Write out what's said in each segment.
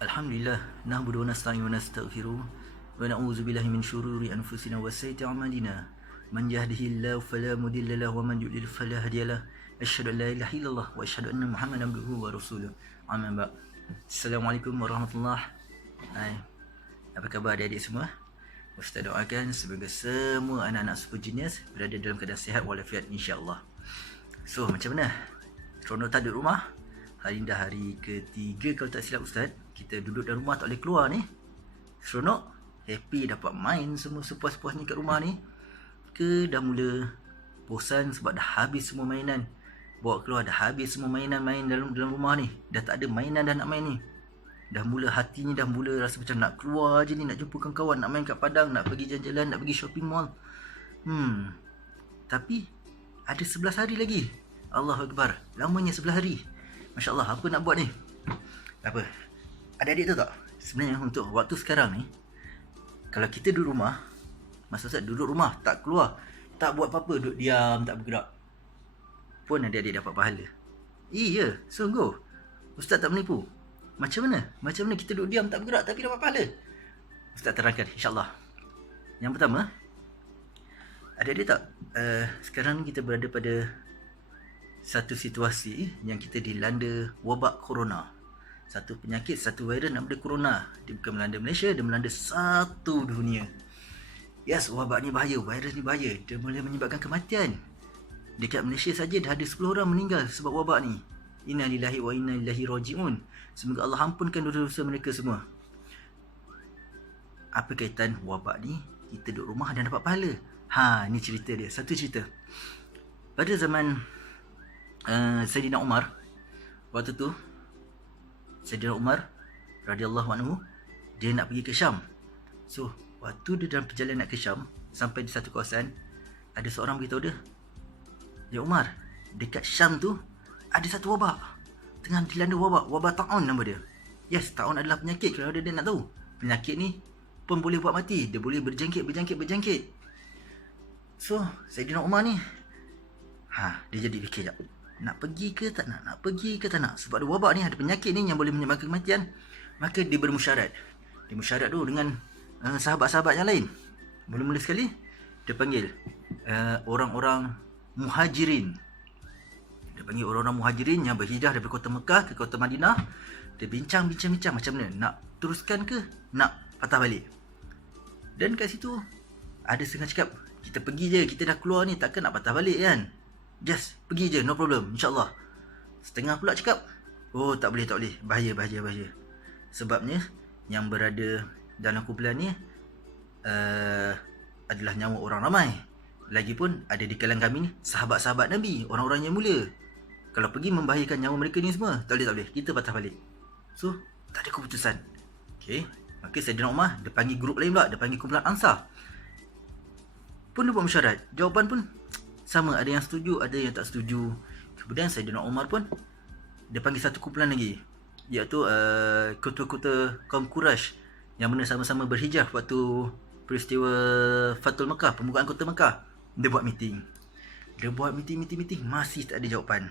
Alhamdulillah, nahmadu wa nasta'inu wa nastaghfiruh wa na'udzu billahi min syururi anfusina wa sayyiati a'malina. Man yahdihillahu fala mudilla lahu wa man yudlil fala hadiyalah. Asyhadu an la ilaha illallah wa asyhadu anna Muhammadan abduhu wa rasuluh. Amma ba'd. Assalamualaikum warahmatullahi. Hai. Apa khabar adik-adik semua? Ustaz doakan semoga semua anak-anak super genius berada dalam keadaan sihat walafiat insya-Allah. So, macam mana? Seronok tak duduk rumah? Hari ni dah hari ketiga kalau tak silap Ustaz. Kita duduk dalam rumah tak boleh keluar ni. Seronok? Happy dapat main semua sepuas-puasnya kat rumah ni? Ke dah mula bosan sebab dah habis semua mainan? Bawa keluar dah habis semua mainan main dalam rumah ni. Dah tak ada mainan dah nak main ni. Dah mula hatinya dah mula rasa macam nak keluar je ni, nak jumpa kawan-kawan, nak main kat padang, nak pergi jalan-jalan, nak pergi shopping mall. Tapi ada 11 hari lagi. Allahu Akbar. Lamanya 11 hari. Masya Allah, apa nak buat ni? Apa? Adik-adik tahu tak? Sebenarnya untuk waktu sekarang ni, kalau kita duduk rumah, maksud Ustaz duduk rumah, tak keluar, tak buat apa-apa, duduk diam, tak bergerak, pun adik-adik dapat pahala. Iya, sungguh. Ustaz tak menipu. Macam mana? Macam mana kita duduk diam, tak bergerak, tapi dapat pahala? Ustaz terangkan, insyaAllah. Yang pertama, adik-adik tak? Sekarang ni kita berada pada satu situasi yang kita dilanda wabak corona. Satu penyakit, satu virus nama dia corona. Dia bukan melanda Malaysia, dia melanda satu dunia. Yes, wabak ni bahaya, virus ni bahaya. Dia boleh menyebabkan kematian. Dekat Malaysia saja dah ada 10 orang meninggal sebab wabak ni. Inna lillahi wa inna ilaihi raji'un. Semoga Allah ampunkan dosa-dosa mereka semua. Apa kaitan wabak ni kita duduk rumah dan dapat pahala? Ni cerita dia, satu cerita. Pada zaman Sayyidina Umar, waktu tu Sayyidina Umar radhiyallahu anhu, dia nak pergi ke Syam. So, waktu dia dalam perjalanan nak ke Syam, sampai di satu kawasan, ada seorang beritahu dia, "Ya Umar, dekat Syam tu ada satu wabak. Tengah dilanda wabak ta'un nama dia." Yes, ta'un adalah penyakit, kalau dia nak tahu. Penyakit ni pun boleh buat mati, dia boleh berjangkit. So, Sayyidina Umar ni dia jadi fikir sekejap, nak pergi ke tak nak? Nak pergi ke tak nak? Sebab ada wabak ni, ada penyakit ni yang boleh menyebabkan kematian. Maka dia bermusyarat. Dia musyarat dulu dengan sahabat-sahabat yang lain. Mula-mula sekali, dia panggil orang-orang muhajirin. Dia panggil orang-orang muhajirin yang berhijrah daripada kota Mekah ke kota Madinah. Dia bincang macam mana? Nak teruskan ke? Nak patah balik? Dan kat situ, ada setengah cakap, kita pergi je, kita dah keluar ni, takkan nak patah balik kan? Just pergi je, no problem, insyaAllah. Setengah pula cakap, oh tak boleh, bahaya. Sebabnya yang berada dalam kumpulan ni adalah nyawa orang ramai. Lagipun ada di kalangan kami ni sahabat-sahabat Nabi, orang-orang yang mulia. Kalau pergi membahayakan nyawa mereka ni semua, tak boleh, kita patah balik. So, tak ada keputusan. Okay, maka Sayyidina Umar, dia panggil grup lain pula, dia panggil kumpulan Ansar. Pun dia buat mesyuarat. Jawapan pun sama, ada yang setuju, ada yang tak setuju. Kemudian Sayyidina Umar pun dia panggil satu kumpulan lagi, iaitu ketua-ketua kaum Quraisy yang mana sama-sama berhijrah waktu peristiwa Fathul Mekah, pembukaan kota Mekah. Dia buat meeting, masih tak ada jawapan.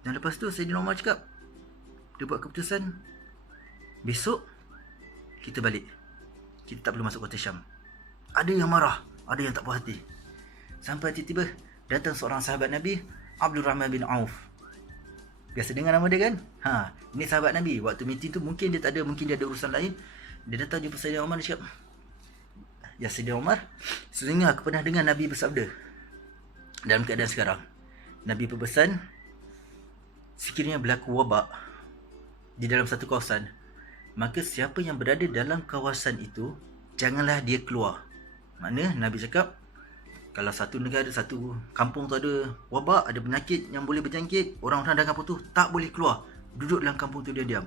Dan lepas tu Sayyidina Umar cakap, dia buat keputusan, besok kita balik, kita tak perlu masuk kota Syam. Ada yang marah, ada yang tak puas hati. Sampai tiba-tiba datang seorang sahabat Nabi, Abdul Rahman bin Auf. Biasa dengar nama dia kan? Ini sahabat Nabi. Waktu meeting tu mungkin dia tak ada, mungkin dia ada urusan lain. Dia datang jumpa Sayyidina Umar, dia cakap, "Ya Sayyidina Umar, sesungguhnya aku pernah dengar Nabi bersabda dalam keadaan sekarang. Nabi berpesan, sekiranya berlaku wabak di dalam satu kawasan, maka siapa yang berada dalam kawasan itu, janganlah dia keluar." Makna Nabi cakap, kalau satu negara, satu kampung tu ada wabak, ada penyakit yang boleh berjangkit, orang-orang dalam kampung tu tak boleh keluar. Duduk dalam kampung tu dia diam.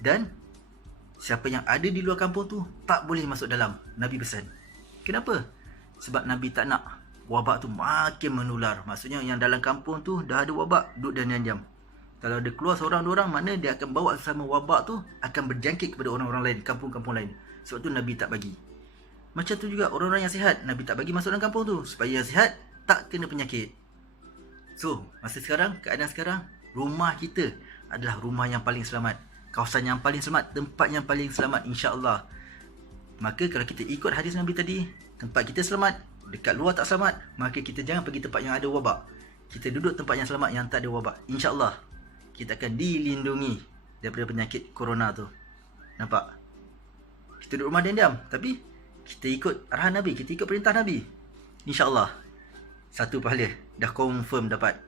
Dan siapa yang ada di luar kampung tu tak boleh masuk dalam. Nabi pesan. Kenapa? Sebab Nabi tak nak wabak tu makin menular. Maksudnya yang dalam kampung tu dah ada wabak, duduk dan diam. Kalau dia keluar seorang dua orang, makna dia akan bawa sama wabak tu, akan berjangkit kepada orang-orang lain, kampung-kampung lain. Sebab tu Nabi tak bagi. Macam tu juga orang-orang yang sihat, Nabi tak bagi masuk dalam kampung tu, supaya yang sihat tak kena penyakit. So, masa sekarang, keadaan sekarang, rumah kita adalah rumah yang paling selamat. kawasan yang paling selamat, tempat yang paling selamat, insya-Allah. Maka kalau kita ikut hadis Nabi tadi, tempat kita selamat, dekat luar tak selamat, maka kita jangan pergi tempat yang ada wabak. Kita duduk tempat yang selamat yang tak ada wabak. InsyaAllah kita akan dilindungi daripada penyakit corona tu. Nampak? Kita duduk rumah diam-diam, tapi kita ikut arahan Nabi, kita ikut perintah Nabi. InsyaAllah satu pahala dah confirm dapat.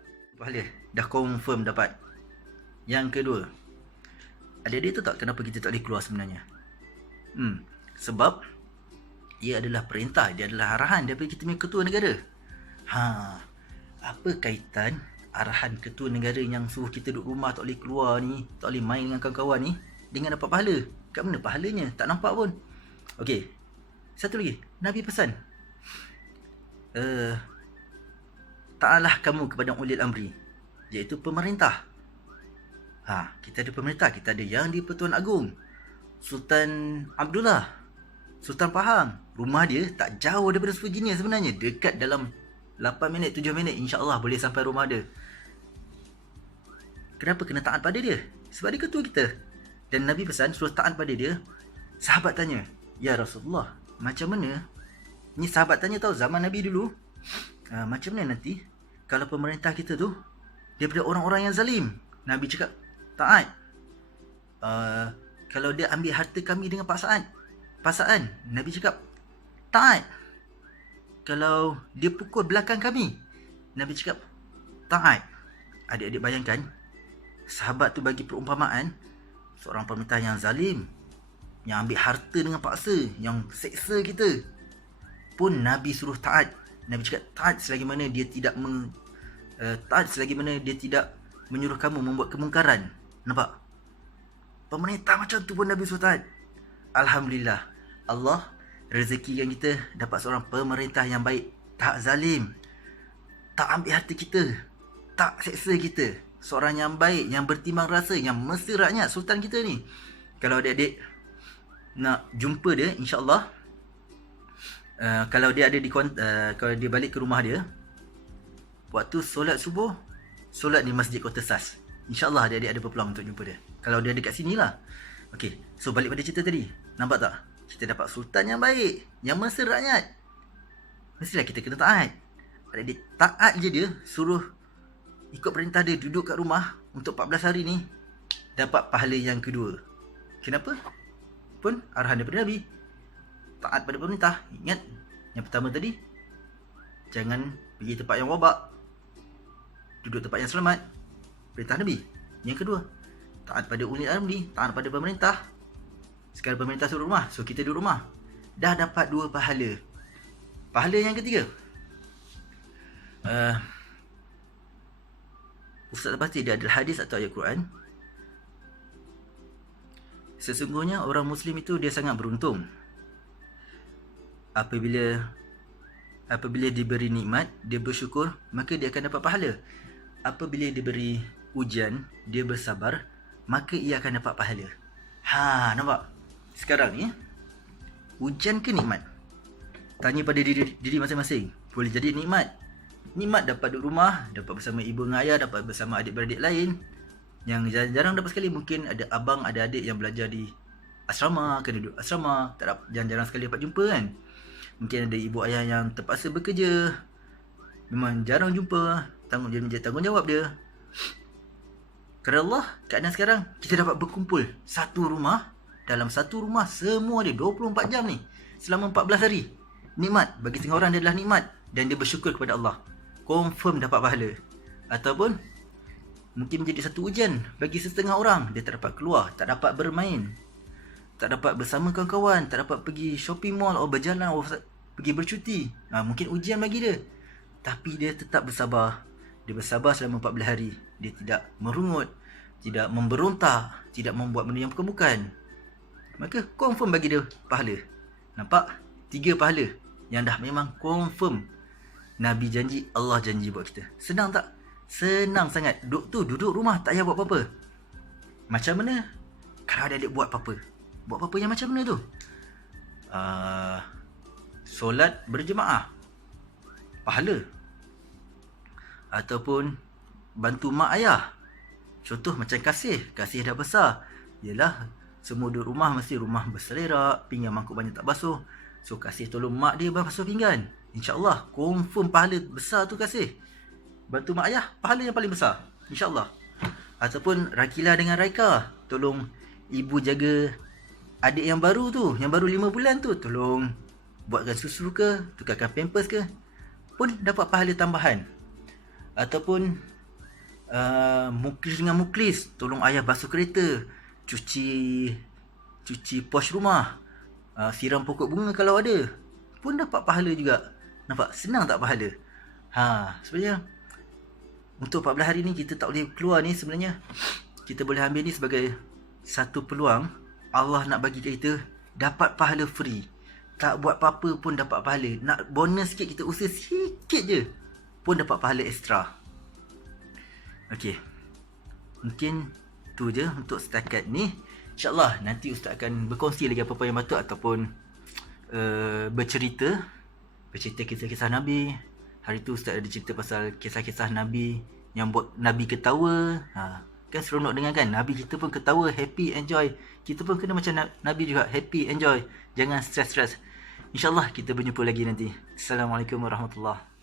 Yang kedua, adik-adik tu tak kenapa kita tak boleh keluar sebenarnya? Sebab ia adalah perintah, dia adalah arahan daripada kita punya ketua negara. Apa kaitan arahan ketua negara yang suruh kita duduk rumah, tak boleh keluar ni, tak boleh main dengan kawan-kawan ni, dengan dapat pahala? Kat mana pahalanya? Tak nampak pun. Okey, satu lagi, Nabi pesan, ta'alah kamu kepada ulil amri, iaitu pemerintah. Kita ada pemerintah, kita ada Yang di-Pertuan Agong Sultan Abdullah, Sultan Pahang. Rumah dia tak jauh daripada Surujinia sebenarnya, dekat dalam 8 minit, 7 minit insya-Allah boleh sampai rumah dia. Kenapa kena taat pada dia? Sebab dia ketua kita. Dan Nabi pesan suruh taat pada dia. Sahabat tanya, "Ya Rasulullah, macam mana?" Ni sahabat tanya tahu zaman Nabi dulu, macam mana nanti kalau pemerintah kita tu daripada orang-orang yang zalim? Nabi cakap, taat. Kalau dia ambil harta kami dengan paksaan, Nabi cakap, taat. Kalau dia pukul belakang kami, Nabi cakap, taat. Adik-adik bayangkan, sahabat tu bagi perumpamaan seorang pemerintah yang zalim, yang ambil harta dengan paksa, yang seksa kita, pun Nabi suruh taat. Nabi cakap taat selagi mana dia tidak menyuruh kamu membuat kemungkaran. Nampak? Pemerintah macam tu pun Nabi suruh taat. Alhamdulillah, Allah rezekikan kita dapat seorang pemerintah yang baik, tak zalim, tak ambil harta kita, tak seksa kita. Seorang yang baik, yang bertimbang rasa, yang mesra rakyat, sultan kita ni. Kalau adik-adik nak jumpa dia, insya-Allah, kalau dia ada kalau dia balik ke rumah dia, waktu solat subuh, solat di Masjid Kota Sas, InsyaAllah adik-adik ada peluang untuk jumpa dia. Kalau dia dekat sini lah. Okay, so balik pada cerita tadi. Nampak tak? Kita dapat sultan yang baik, yang mesra rakyat. Mestilah kita kena taat. Adik-adik taat je dia, suruh ikut perintah dia, duduk kat rumah untuk 14 hari ni, dapat pahala yang kedua. Kenapa? Pun arahan daripada Nabi. Taat pada pemerintah. Ingat, yang pertama tadi, jangan pergi tempat yang wabak, duduk tempat yang selamat, perintah Nabi. Yang kedua, taat pada ulil amri, taat pada pemerintah. Sekarang pemerintah suruh rumah, so kita duduk rumah. Dah dapat 2 pahala. Pahala yang ketiga, Ustaz pasti dia adalah hadis atau ayat Quran. Sesungguhnya orang Muslim itu dia sangat beruntung. Apabila diberi nikmat, dia bersyukur, maka dia akan dapat pahala. Apabila diberi ujian, dia bersabar, maka ia akan dapat pahala. Nampak? Sekarang ni, ujian ke nikmat? Tanya pada diri masing-masing. Boleh jadi nikmat. Nikmat dapat duduk rumah, dapat bersama ibu dan ayah, dapat bersama adik-beradik lain. Yang jarang dapat sekali, mungkin ada abang, ada adik yang belajar di asrama, kena duduk asrama, jarang sekali dapat jumpa kan. Mungkin ada ibu ayah yang terpaksa bekerja, memang jarang jumpa, tanggungjawab dia. Kerana Allah, keadaan sekarang kita dapat berkumpul satu rumah. Dalam satu rumah semua dia 24 jam ni, selama 14 hari. Nikmat, bagi setengah orang dia adalah nikmat, dan dia bersyukur kepada Allah, confirm dapat pahala. Ataupun mungkin menjadi satu ujian bagi setengah orang. Dia tak dapat keluar, tak dapat bermain, tak dapat bersama kawan-kawan, tak dapat pergi shopping mall, berjalan, pergi bercuti. Mungkin ujian bagi dia. Tapi dia tetap bersabar. Dia bersabar selama 14 hari. Dia tidak merungut, tidak memberontak, tidak membuat benda yang bukan-bukan. Maka confirm bagi dia pahala. Nampak? 3 pahala yang dah memang confirm. Nabi janji, Allah janji buat kita. Senang tak? Senang sangat. Duduk rumah, tak payah buat apa-apa. Macam mana kalau adik-adik buat apa-apa? Buat apa-apa yang macam mana tu? Solat berjemaah, pahala. Ataupun bantu mak ayah. Contoh macam kasih dah besar, Yelah, semua duduk rumah mesti rumah berselerak, pinggan mangkuk banyak tak basuh. So kasih tolong mak dia basuh pinggan. InsyaAllah confirm pahala besar tu kasih. Bantu mak ayah, pahala yang paling besar, InsyaAllah. Ataupun Rakila dengan Raika, tolong ibu jaga adik yang baru tu, yang baru 5 bulan tu, tolong buatkan susu ke, tukarkan pampers ke, pun dapat pahala tambahan. Ataupun Muklis dengan Muklis, tolong ayah basuh kereta, cuci pos rumah, siram pokok bunga kalau ada, pun dapat pahala juga. Nampak senang tak pahala? Sebenarnya untuk 14 hari ni kita tak boleh keluar ni, sebenarnya kita boleh ambil ni sebagai satu peluang Allah nak bagi kita dapat pahala free. Tak buat apa-apa pun dapat pahala. Nak bonus sikit, kita usaha sikit je pun dapat pahala ekstra. Okey, mungkin tu je untuk setakat ni. InsyaAllah nanti Ustaz akan berkongsi lagi apa-apa yang patut, ataupun bercerita kisah-kisah Nabi. Hari tu Ustaz ada cerita pasal kisah-kisah Nabi yang buat Nabi ketawa. Kan seronok dengar kan? Nabi kita pun ketawa, happy, enjoy. Kita pun kena macam Nabi juga, happy, enjoy. Jangan stress-stress. InsyaAllah kita berjumpa lagi nanti. Assalamualaikum warahmatullahi